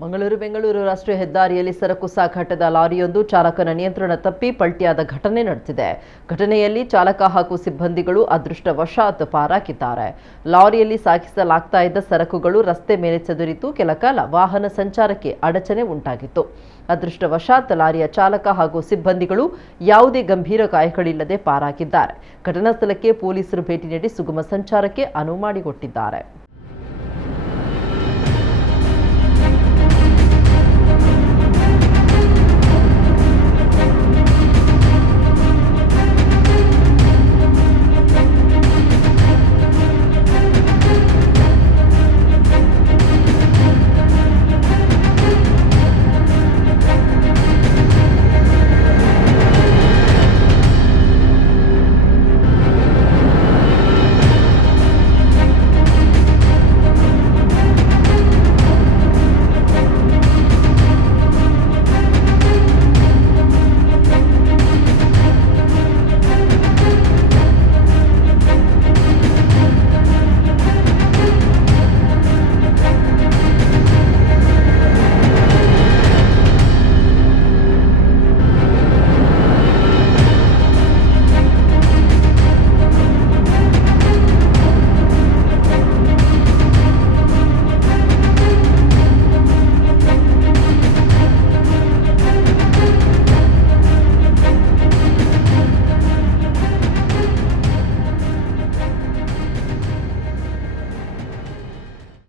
ಮಂಗಳೂರು-ಬೆಂಗಳೂರು ರಾಷ್ಟ್ರೀಯ ಹೆದ್ದಾರಿಯಲ್ಲಿ ಸರಕು ಸಾಗಾಟದ ಲಾರಿಯೊಂದು ಚಾಲಕನ ನಿಯಂತ್ರಣ ತಪ್ಪಿ ಪಲ್ಟಿಯಾದ ಘಟನೆ ನಡೆದಿದೆ. ಘಟನೆಯಲ್ಲಿ ಚಾಲಕ ಹಾಗೂ ಸಿಬ್ಬಂದಿಗಳು ಅದೃಷ್ಟವಶಾತ್ ಪಾರಾಗಿದ್ದಾರೆ. ಲಾರಿಯಲ್ಲಿ ಸಾಗಿಸಲಾಗ್ತಾ ಇದ್ದ ಸರಕುಗಳು ರಸ್ತೆ ಮೇಲೆ ಚದುರಿತು. ಕೆಲಕಾಲ ವಾಹನ ಸಂಚಾರಕ್ಕೆ ಅಡಚಣೆ ಉಂಟಾಗಿತ್ತು. ಅದೃಷ್ಟವಶಾತ್ ಲಾರಿಯ ಚಾಲಕ ಹಾಗೂ ಸಿಬ್ಬಂದಿಗಳು ಯಾವುದೇ ಗಂಭೀರ ಗಾಯಗಳಿಲ್ಲದೆ ಪಾರಾಗಿದ್ದಾರೆ. ಘಟನಾ ಸ್ಥಳಕ್ಕೆ ಪೊಲೀಸರು ಭೇಟಿ ನೀಡಿ ಸುಗಮ ಸಂಚಾರಕ್ಕೆ ಅನುವು ಮಾಡಿಕೊಟ್ಟಿದ್ದಾರೆ.